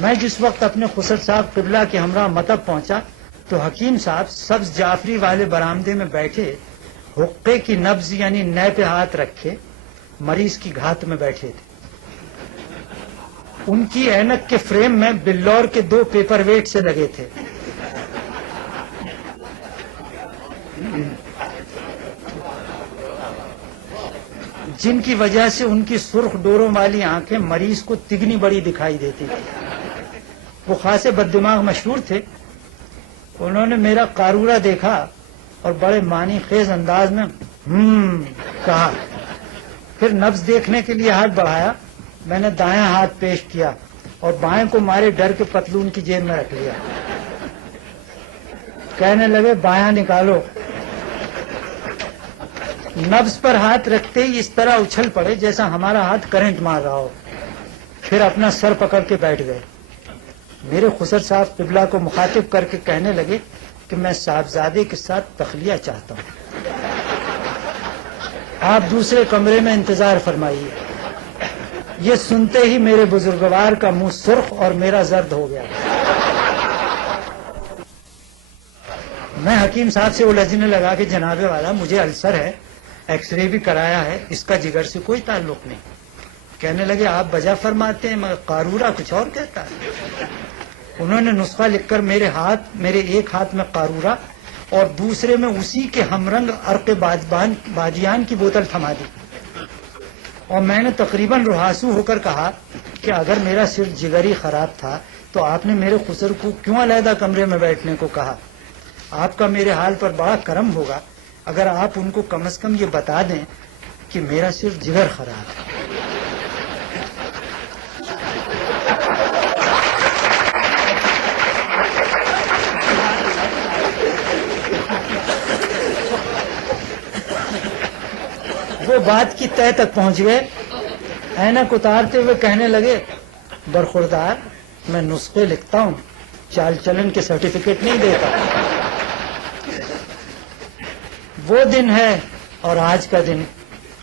میں جس وقت اپنے خسر صاحب قبلہ کے ہمراہ مطب پہنچا تو حکیم صاحب سبز جعفری والے برآمدے میں بیٹھے حقے کی نبض یعنی نئے پہ ہاتھ رکھے مریض کی گھات میں بیٹھے تھے. ان کی اینک کے فریم میں بلور کے 2 پیپر ویٹ سے لگے تھے. جن کی وجہ سے ان کی سرخ ڈوروں والی آنکھیں مریض کو تگنی بڑی دکھائی دیتی تھی. وہ خاصے بددماغ مشہور تھے. انہوں نے میرا قارورہ دیکھا اور بڑے معنی خیز انداز میں کہا. پھر نبض دیکھنے کے لیے ہاتھ بڑھایا. میں نے دایاں ہاتھ پیش کیا اور بائیں کو مارے ڈر کے پتلون کی جیب میں رکھ لیا. کہنے لگے بایاں نکالو. نبض پر ہاتھ رکھتے ہی اس طرح اچھل پڑے جیسا ہمارا ہاتھ کرنٹ مار رہا ہو. پھر اپنا سر پکڑ کے بیٹھ گئے. میرے خسر صاحب قبلہ کو مخاطب کر کے کہنے لگے کہ میں صاحبزادے کے ساتھ تخلیہ چاہتا ہوں. آپ دوسرے کمرے میں انتظار فرمائیے. یہ سنتے ہی میرے بزرگوار کا منہ سرخ اور میرا زرد ہو گیا. میں حکیم صاحب سے الجھنے لگا کہ جناب والا مجھے السر ہے, ایکس رے بھی کرایا ہے, اس کا جگر سے کوئی تعلق نہیں. کہنے لگے آپ بجا فرماتے ہیں مگر قارورہ کچھ اور کہتا ہے. انہوں نے نسخہ لکھ کر میرے ایک ہاتھ میں قارورہ اور دوسرے میں اسی کے ہمرنگ عرق بادیان کی بوتل تھما دی. اور میں نے تقریباً رہاسو ہو کر کہا کہ اگر میرا صرف جگر ہی خراب تھا تو آپ نے میرے خسر کو کیوں علیحدہ کمرے میں بیٹھنے کو کہا. آپ کا میرے حال پر بڑا کرم ہوگا اگر آپ ان کو کم از کم یہ بتا دیں کہ میرا صرف جگر خراب ہے. وہ بات کی تہ تک پہنچ گئے. اینک اتارتے ہوئے کہنے لگے برخوردار میں نسخے لکھتا ہوں, چال چلن کے سرٹیفکیٹ نہیں دیتا. وہ دن ہے اور آج کا دن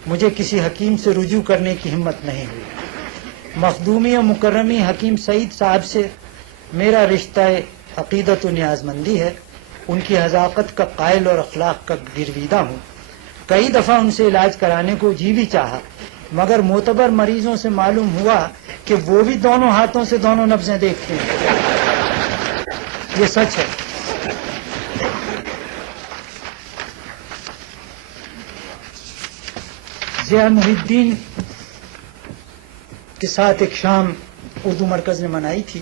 مجھے کسی حکیم سے رجوع کرنے کی ہمت نہیں ہوئی. مخدومی و مکرمی حکیم سعید صاحب سے میرا رشتہ عقیدت و نیاز مندی ہے. ان کی حذاقت کا قائل اور اخلاق کا گرویدہ ہوں. کئی دفعہ ان سے علاج کرانے کو جی بھی چاہا مگر معتبر مریضوں سے معلوم ہوا کہ وہ بھی دونوں ہاتھوں سے دونوں نبضیں دیکھتے ہیں. یہ سچ ہے. ضیاء محی الدین کے ساتھ ایک شام اردو مرکز نے منائی تھی.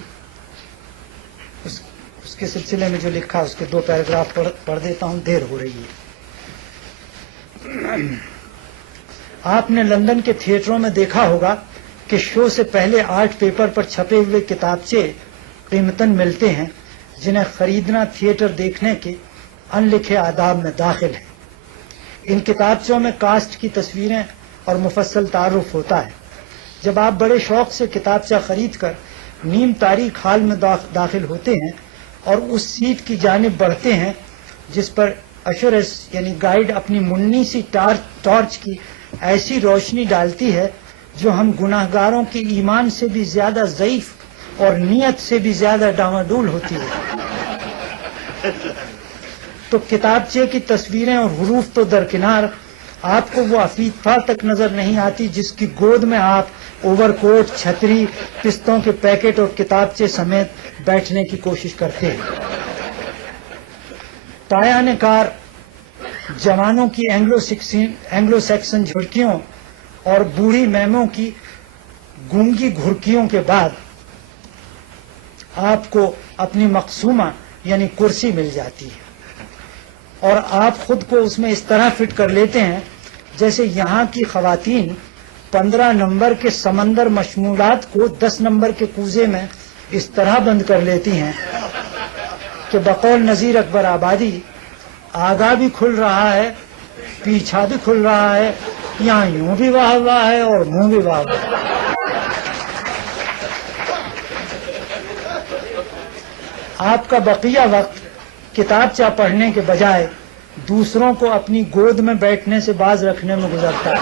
اس کے سلسلے میں جو لکھا اس کے 2 پیراگراف پڑھ دیتا ہوں, دیر ہو رہی ہے. آپ نے لندن کے تھیٹروں میں دیکھا ہوگا کہ شو سے پہلے آرٹ پیپر پر چھپے ہوئے کتابچے قیمتاً ملتے ہیں جنہیں خریدنا تھیٹر دیکھنے کے ان لکھے آداب میں داخل ہے. ان کتابچوں میں کاسٹ کی تصویریں اور مفصل تعارف ہوتا ہے. جب آپ بڑے شوق سے کتابچہ خرید کر نیم تاریک حال میں داخل ہوتے ہیں اور اس سیٹ کی جانب بڑھتے ہیں جس پر اشورس یعنی گائیڈ اپنی منی سی ٹارچ کی ایسی روشنی ڈالتی ہے جو ہم گناہگاروں کے ایمان سے بھی زیادہ ضعیف اور نیت سے بھی زیادہ ڈاواڈول ہوتی ہے, تو کتابچے کی تصویریں اور حروف تو درکنار, آپ کو وہ عفیفہ تک نظر نہیں آتی جس کی گود میں آپ اوور کوٹ, چھتری, پستوں کے پیکٹ اور کتابچے سمیت بیٹھنے کی کوشش کرتے ہیں. تایان کار جوانوں کی اینگلو سیکسن جھڑکیوں اور بوڑھی میموں کی گونگی گھرکیوں کے بعد آپ کو اپنی مقسومہ یعنی کرسی مل جاتی ہے اور آپ خود کو اس میں اس طرح فٹ کر لیتے ہیں جیسے یہاں کی خواتین 15 نمبر کے سمندر مشمولات کو 10 نمبر کے کوزے میں اس طرح بند کر لیتی ہیں کہ بقول نذیر اکبر آبادی آگا بھی کھل رہا ہے, پیچھا بھی کھل رہا ہے, یہاں یوں بھی واہ واہ ہے اور منہ بھی واہ واہ. آپ کا بقیہ وقت کتابچہ پڑھنے کے بجائے دوسروں کو اپنی گود میں بیٹھنے سے باز رکھنے میں گزرتا ہے.